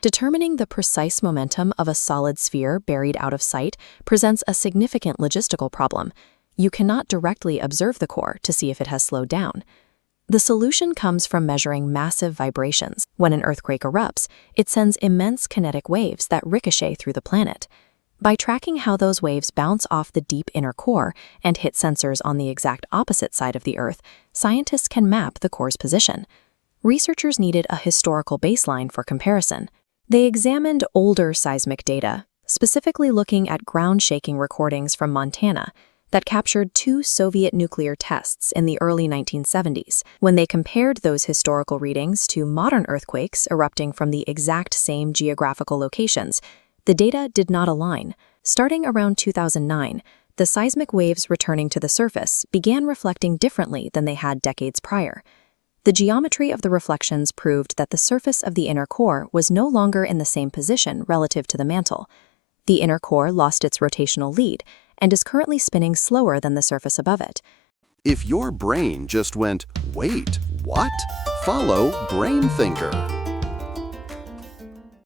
Determining the precise momentum of a solid sphere buried out of sight presents a significant logistical problem. You cannot directly observe the core to see if it has slowed down. The solution comes from measuring massive vibrations. When an earthquake erupts, it sends immense kinetic waves that ricochet through the planet. By tracking how those waves bounce off the deep inner core and hit sensors on the exact opposite side of the Earth, scientists can map the core's position. Researchers needed a historical baseline for comparison. They examined older seismic data, specifically looking at ground-shaking recordings from Montana that captured 2 Soviet nuclear tests in the early 1970s. When they compared those historical readings to modern earthquakes erupting from the exact same geographical locations, the data did not align. Starting around 2009, the seismic waves returning to the surface began reflecting differently than they had decades prior. The geometry of the reflections proved that the surface of the inner core was no longer in the same position relative to the mantle. The inner core lost its rotational lead and is currently spinning slower than the surface above it. If your brain just went, "Wait, what?" Follow Brain Thinker.